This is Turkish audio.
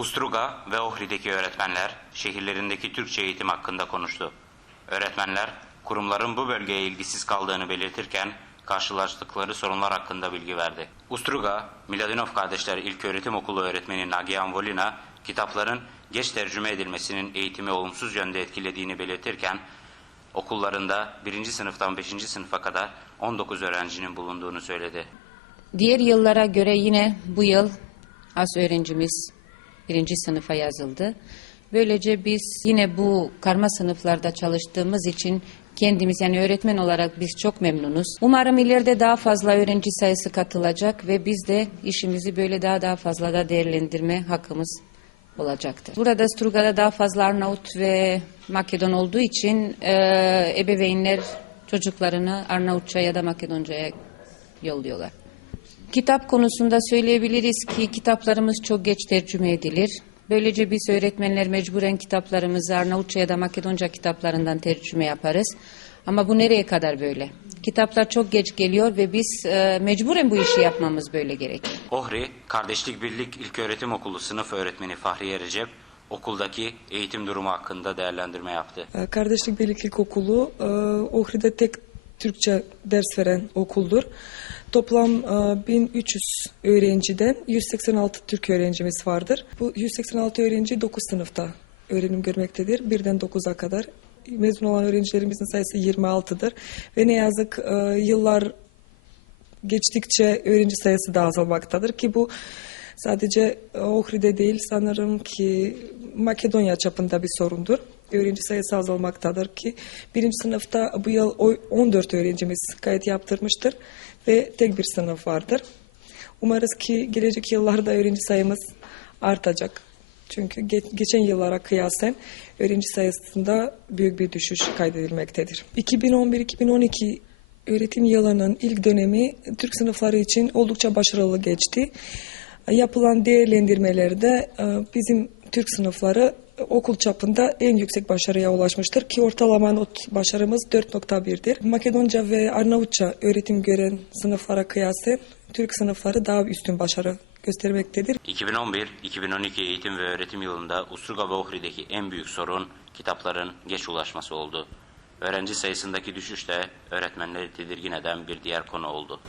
Ustruga ve Ohri'deki öğretmenler şehirlerindeki Türkçe eğitim hakkında konuştu. Öğretmenler kurumların bu bölgeye ilgisiz kaldığını belirtirken karşılaştıkları sorunlar hakkında bilgi verdi. Ustruga, Miladinov Kardeşler İlköğretim Okulu öğretmeni Nagihan Volina, kitapların geç tercüme edilmesinin eğitimi olumsuz yönde etkilediğini belirtirken, okullarında 1. sınıftan 5. sınıfa kadar 19 öğrencinin bulunduğunu söyledi. Diğer yıllara göre yine bu yıl az öğrencimiz birinci sınıfa yazıldı. Böylece biz yine bu karma sınıflarda çalıştığımız için kendimiz yani öğretmen olarak biz çok memnunuz. Umarım ileride daha fazla öğrenci sayısı katılacak ve biz de işimizi böyle daha daha fazla da değerlendirme hakkımız olacaktır. Burada Struga'da daha fazla Arnavut ve Makedon olduğu için e, ebeveynler çocuklarını Arnavutça ya da Makedonca'ya yolluyorlar. Kitap konusunda söyleyebiliriz ki kitaplarımız çok geç tercüme edilir. Böylece biz öğretmenler mecburen kitaplarımızı Arnavutça ya da Makedonca kitaplarından tercüme yaparız. Ama bu nereye kadar böyle? Kitaplar çok geç geliyor ve biz e, mecburen bu işi yapmamız böyle gerekiyor. Ohri, Kardeşlik Birlik İlköğretim Okulu sınıf öğretmeni Fahriye Recep, okuldaki eğitim durumu hakkında değerlendirme yaptı. Ee, Kardeşlik Birlik İlkokulu e, Ohri'de tek Türkçe ders veren okuldur. Toplam e, 1300 öğrenciden 186 Türk öğrencimiz vardır. Bu 186 öğrenci 9 sınıfta öğrenim görmektedir. Birden 9'a kadar. Mezun olan öğrencilerimizin sayısı 26'dır. Ve ne yazık e, yıllar geçtikçe öğrenci sayısı da azalmaktadır ki bu sadece Ohri'de değil sanırım ki Makedonya çapında bir sorundur. Öğrenci sayısı azalmaktadır ki birinci sınıfta bu yıl o- 14 öğrencimiz kayıt yaptırmıştır ve tek bir sınıf vardır. Umarız ki gelecek yıllarda öğrenci sayımız artacak. Çünkü ge- geçen yıllara kıyasen öğrenci sayısında büyük bir düşüş kaydedilmektedir. 2011-2012 öğretim yılının ilk dönemi Türk sınıfları için oldukça başarılı geçti. Yapılan değerlendirmelerde e, bizim Türk sınıfları okul çapında en yüksek başarıya ulaşmıştır ki ortalama not başarımız 4.1'dir. Makedonca ve Arnavutça öğretim gören sınıflara kıyasen Türk sınıfları daha üstün başarı göstermektedir. 2011-2012 eğitim ve öğretim yılında Ustruga ve Ohri'deki en büyük sorun kitapların geç ulaşması oldu. Öğrenci sayısındaki düşüş de öğretmenleri tedirgin eden bir diğer konu oldu.